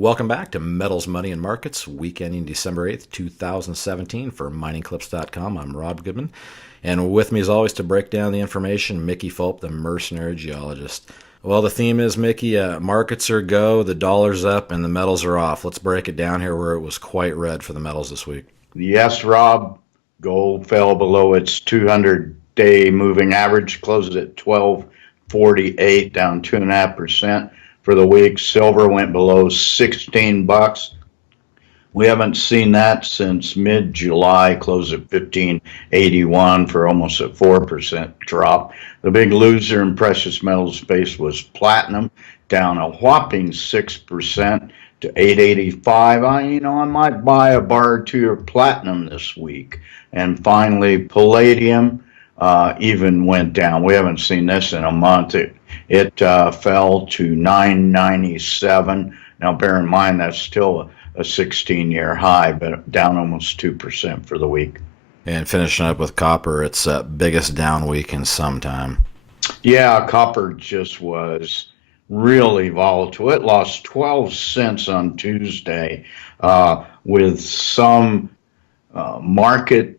Welcome back to Metals, Money, and Markets, week ending December 8th, 2017 for MiningClips.com. I'm Rob Goodman, and with me as always to break down the information, Mickey Fulp, the Mercenary Geologist. Well, the theme is, Mickey, markets are go, the dollar's up, and the metals are off. Let's break it down here where it was quite red for the metals this week. Yes, Rob. Gold fell below its 200-day moving average, closed at 1248, down 2.5% for the week. Silver went below $16. We haven't seen that since mid-July, closed at 1581 for almost a 4% drop. The big loser in precious metals space was platinum, down a whopping 6% to 885. I might buy a bar or two of platinum this week. And finally, palladium even went down. We haven't seen this in a month. It fell to 997. Now, bear in mind, that's still a 16-year high, but down almost 2% for the week. And finishing up with copper, its biggest down week in some time. Yeah, copper just was really volatile. It lost 12 cents on Tuesday with some market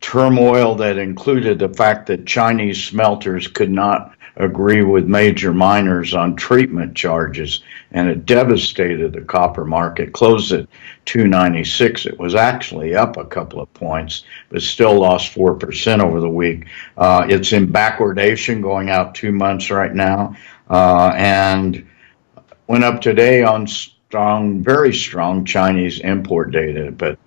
turmoil that included the fact that Chinese smelters could not agree with major miners on treatment charges, and it devastated the copper market. Closed at 296. It was actually up a couple of points, but still lost 4% over the week. It's in backwardation going out 2 months right now, and went up today on strong, very strong Chinese import data, but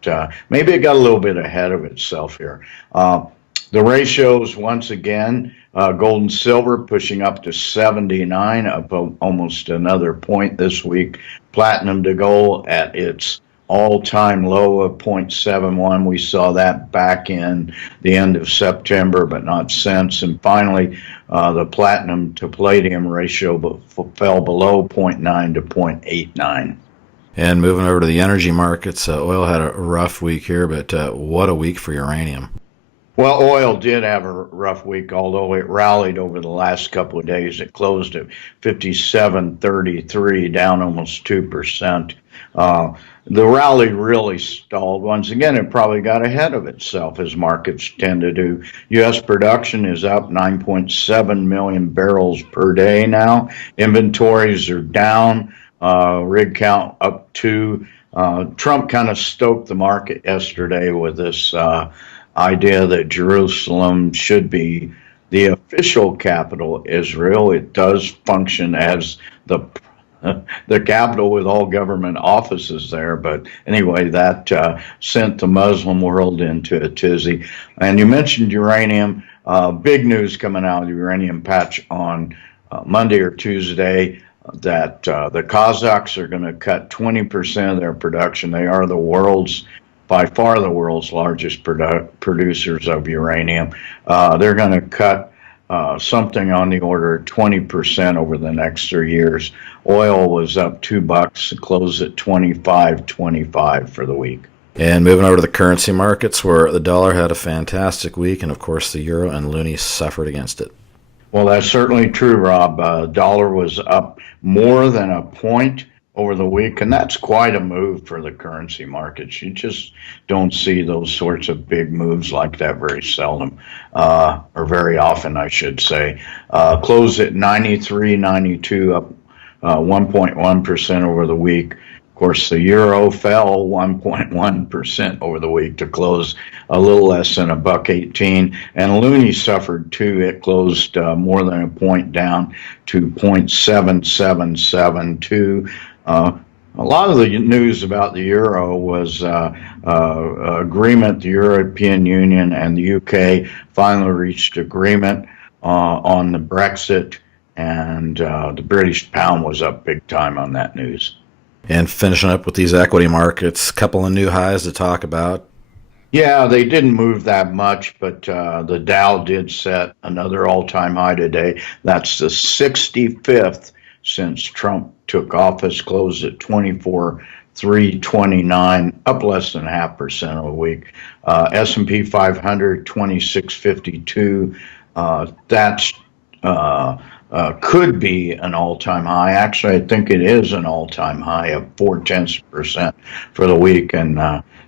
maybe it got a little bit ahead of itself here. The ratios, once again, gold and silver pushing up to 79, up almost another point this week. Platinum to gold at its all-time low of 0.71. We saw that back in the end of September, but not since. And finally, the platinum to palladium ratio fell below 0.9 to 0.89. And moving over to the energy markets, oil had a rough week here, but what a week for uranium. Well, oil did have a rough week, although it rallied over the last couple of days. It closed at 57.33, down almost 2%. The rally really stalled. Once again, it probably got ahead of itself, as markets tend to do. U.S. production is up 9.7 million barrels per day now. Inventories are down. Rig count up 2. Trump kind of stoked the market yesterday with this idea that Jerusalem should be the official capital of Israel. It does function as the capital with all government offices there. But anyway, that sent the Muslim world into a tizzy. And you mentioned uranium. Big news coming out of the uranium patch on Monday or Tuesday that the Kazakhs are going to cut 20% of their production. They are by far the world's largest producers of uranium. They're going to cut something on the order of 20% over the next 3 years. Oil was up $2, closed at 25.25 for the week. And moving over to the currency markets, where the dollar had a fantastic week, and of course the euro and loonie suffered against it. Well, that's certainly true, Rob. Dollar was up more than a point over the week, and that's quite a move for the currency markets. You just don't see those sorts of big moves like that very seldom, or very often, I should say. Closed at 93.92, up 1.1% over the week. Of course, the euro fell 1.1% over the week to close a little less than $1.18, and loonie suffered too. It closed more than a point down to 0.7772. A lot of the news about the euro was agreement. The European Union and the UK finally reached agreement on the Brexit, and the British pound was up big time on that news. And finishing up with these equity markets, a couple of new highs to talk about. Yeah, they didn't move that much, but the Dow did set another all-time high today. That's the 65th since Trump took office, closed at 24,329, up less than 0.5% a week. S&P 500, 2652. That's could be an all-time high. Actually, I think it is an all-time high of 0.4% for the week. And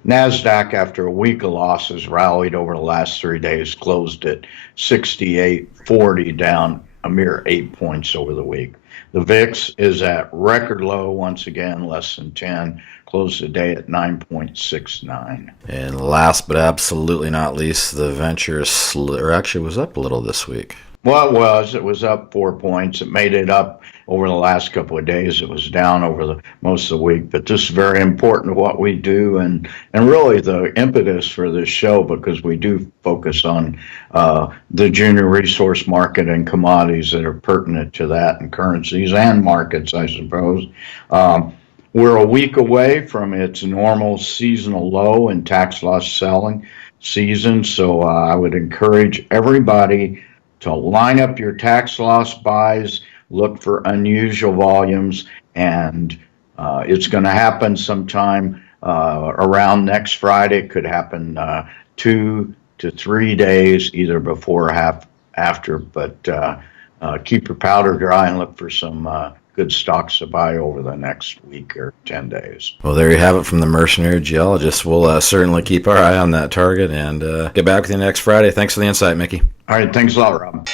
NASDAQ, after a week of losses, rallied over the last 3 days, closed at 68.40, down a mere 8 points over the week. The VIX is at record low once again, less than 10, closed the day at 9.69. And last but absolutely not least, the venture was up a little this week. Well, it was up 4 points. It made it up over the last couple of days. It was down over the most of the week. But this is very important to what we do, and really the impetus for this show, because we do focus on the junior resource market and commodities that are pertinent to that, and currencies and markets, I suppose. We're a week away from its normal seasonal low in tax loss selling season, so I would encourage everybody to line up your tax loss buys, look for unusual volumes, and it's going to happen sometime around next Friday. It could happen 2 to 3 days, either before or after, but keep your powder dry and look for some good stocks to buy over the next week or 10 days. Well, there you have it from the Mercenary Geologist. We'll certainly keep our eye on that target and get back with you next Friday. Thanks for the insight, Mickey. All right, thanks a lot, Rob.